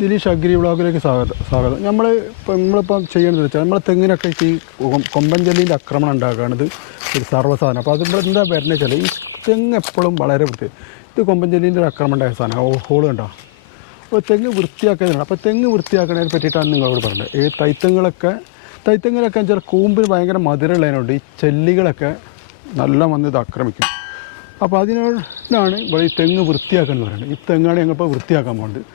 Dileesh agri വ്ളോഗിലേക്ക് സ്വാഗതം സ്വാഗതം. നമ്മൾ ഇപ്പം നമ്മളിപ്പം ചെയ്യേണ്ടത് വെച്ചാൽ നമ്മളെ തെങ്ങിനൊക്കെ ഈ കൊമ്പൻ ജെല്ലിന്റെ ആക്രമണം ഉണ്ടാക്കുകയാണിത് ഒരു സർവസാധനം അപ്പോൾ അതിപ്പോൾ എന്താ വരുന്നത് വെച്ചാൽ ഈ തെങ്ങ് എപ്പോഴും വളരെ വൃത്തി. ഇത് കൊമ്പൻ ജെല്ലിന്റെ ഒരു ആക്രമണം ഉണ്ടായ സാധനം ഹോൾ കണ്ടോ? അപ്പോൾ തെങ്ങ് വൃത്തിയാക്കുന്നതാണ് അപ്പോൾ തെങ്ങ് വൃത്തിയാക്കുന്നതിനെ പറ്റിയിട്ടാണ് നിങ്ങളോട് പറഞ്ഞത്. ഈ തൈത്തങ്ങളൊക്കെ തൈത്തങ്ങളൊക്കെ ചില കൂമ്പിന് ഭയങ്കര മധുരമുള്ളതിനുണ്ട് ഈ ചെല്ലികളൊക്കെ നല്ല വന്ന് ഇത് ആക്രമിക്കും. അപ്പോൾ അതിനോടാണ് ഇവിടെ ഈ തെങ്ങ് വൃത്തിയാക്കുക പറയുന്നത്. ഈ തെങ്ങാണ് ഞങ്ങളിപ്പോൾ വൃത്തിയാക്കാൻ പോകുന്നത്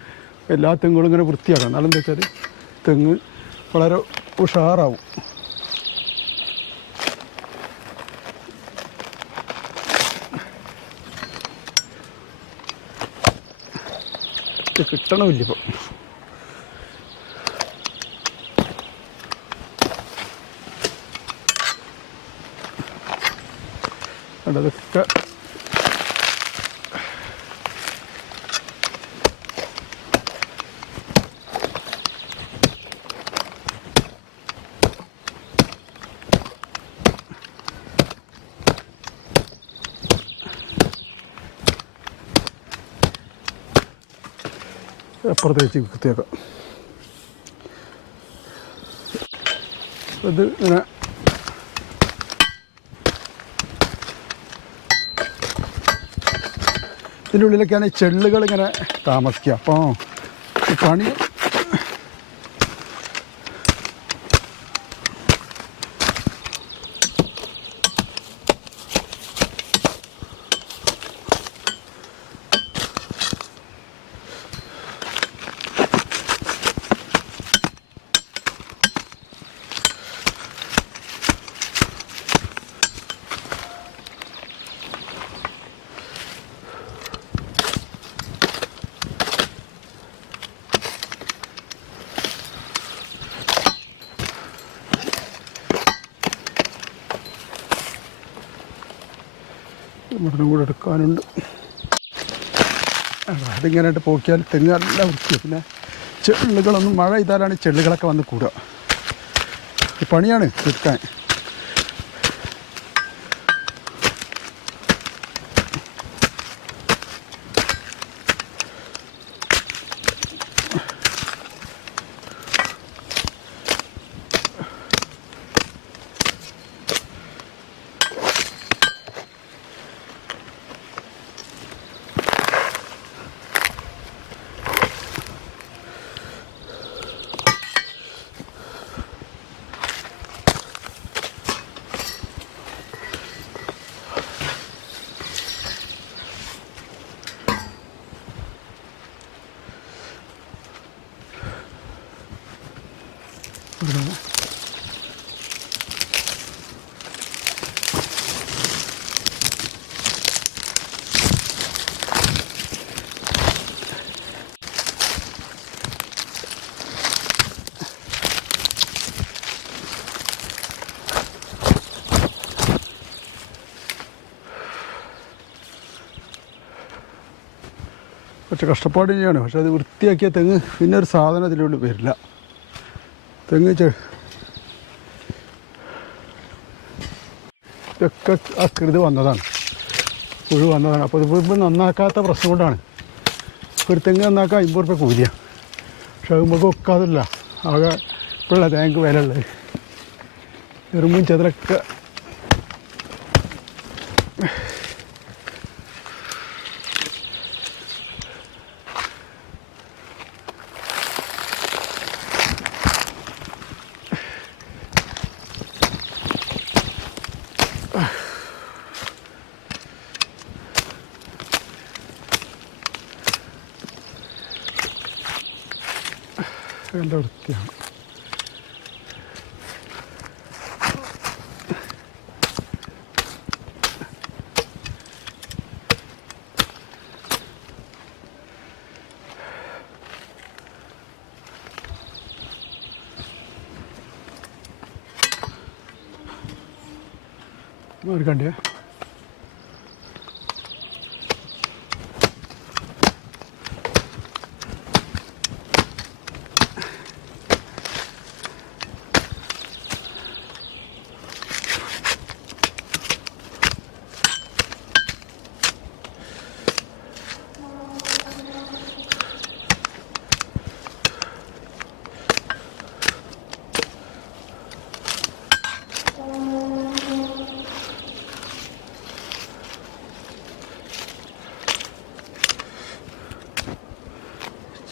എല്ലാ തെങ്ങുകളും ഇങ്ങനെ വൃത്തിയാക്കണം. എന്നാലും എന്താ വെച്ചാൽ തെങ്ങ് വളരെ ഉഷാറാവും. ഇത് കിട്ടണമില്ല ഇപ്പം. അതൊക്കെ അപ്പുറത്തേക്ക് കുത്തിയേക്കാം. ഇത് ഇങ്ങനെ ഇതിന്റെ ഉള്ളിലൊക്കെയാണ് ചെള്ളുകൾ ഇങ്ങനെ താമസിക്കുക അപ്പോൾ പണി മരണം കൂടെ എടുക്കാനുണ്ട്. അതിങ്ങനെ പോക്കിയാൽ തെങ്ങ് നല്ല വൃത്തി പിന്നെ ചെള്ളുകളൊന്നും മഴ ചെയ്താലാണ് ചെള്ളുകളൊക്കെ വന്ന് കൂടുക. പണിയാണ് എടുക്കാൻ കുറച്ച് കഷ്ടപ്പാട് തന്നെയാണ്. പക്ഷെ അത് വൃത്തിയാക്കിയ തെങ്ങ് പിന്നെ ഒരു സാധനം അതിലോട്ട് വരില്ല. തെങ്ങ് ഇതൊക്കെ അകൃതി വന്നതാണ്. പുഴു വന്നതാണ്. അപ്പോൾ ഇത് ഇപ്പം നന്നാക്കാത്ത പ്രശ്നം കൊണ്ടാണ്. ഒരു തെങ്ങ് നന്നാക്കാൻ അമ്പത് റുപ്യ കൂലിയാണ് പക്ഷെ അത് നമുക്ക് ഒക്കാതില്ല. ആകെ ഇപ്പോഴുള്ള തേങ്ങക്ക് വില ഉള്ളത് എറുമ്പും ചെതലൊക്കെ നല്ല വൃത്തിയാണ് ഒരു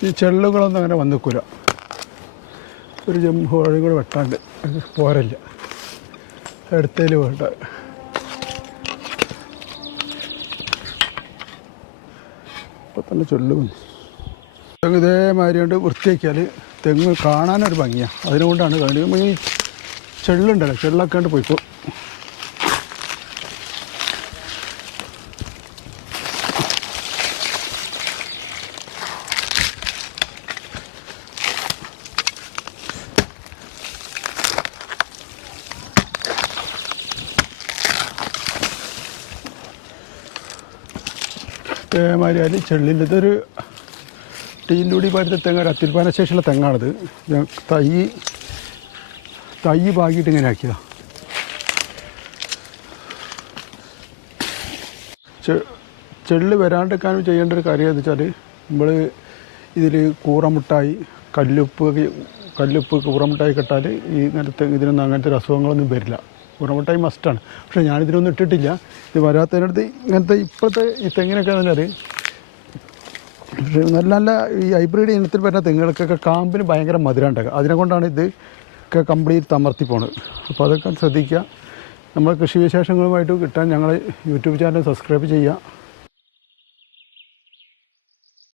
ഈ ചെള്ളുകളൊന്നും അങ്ങനെ വന്നു കുര ഒരു ജമ്പ് വഴി കൂടെ വെട്ടാണ്ട് പോരല്ല. എടുത്തതിൽ വേണ്ട ഇപ്പം തന്നെ ചൊല്ലു തെങ്ങ് ഇതേമാതിരി കൊണ്ട് വൃത്തിയാക്കിയാൽ തെങ്ങ് കാണാനൊരു ഭംഗിയാണ് അതിനുകൊണ്ടാണ് ഈ ചെള്ളുണ്ടല്ലോ ചെള്ളൊക്കെ കൊണ്ട് പോയിക്കോ ഇതേമാതിരി അതിൽ ചെള്ളില്ല ഇതൊരു ടീൻലൂടി പാരത്തെ തെങ്ങ് ഒരു അത്തിൽപ്പാന ശേഷിയുള്ള തെങ്ങാണിത്. തൈ തൈ പാകിയിട്ട് ഇങ്ങനെ ആക്കിയതാ. ചെള്ളി വരാണ്ടിരിക്കാൻ ചെയ്യേണ്ട ഒരു കാര്യം എന്ന് വെച്ചാൽ നമ്മൾ ഇതിൽ കൂറമുട്ടായി കല്ലുപ്പ് കല്ലുപ്പ് കൂറമുട്ടായി കിട്ടാൽ ഈ ഇങ്ങനത്തെ ഇതിനൊന്നും അങ്ങനത്തെ ഒരു അസുഖങ്ങളൊന്നും വരില്ല. കൂറമുട്ടായി മസ്റ്റാണ് പക്ഷേ ഞാനിതിനൊന്നും ഇട്ടിട്ടില്ല. ഇത് വരാത്തതിനടുത്ത് ഇങ്ങനത്തെ ഇപ്പോഴത്തെ ഈ തെങ്ങിനൊക്കെ പക്ഷേ നല്ല നല്ല ഈ ഹൈബ്രിഡ് ഇനത്തിൽ വരുന്ന തെങ്ങുകൾക്കൊക്കെ കാമ്പിന് ഭയങ്കര മധുരം ഉണ്ടാക്കുക അതിനെ കൊണ്ടാണ് ഇത് ഒക്കെ കംപ്ലീറ്റ് തമർത്തി പോണത്. അപ്പോൾ അതൊക്കെ ശ്രദ്ധിക്കുക. നമ്മൾ കൃഷി വിശേഷങ്ങളുമായിട്ട് കിട്ടാൻ ഞങ്ങൾ യൂട്യൂബ് ചാനൽ സബ്സ്ക്രൈബ് ചെയ്യുക.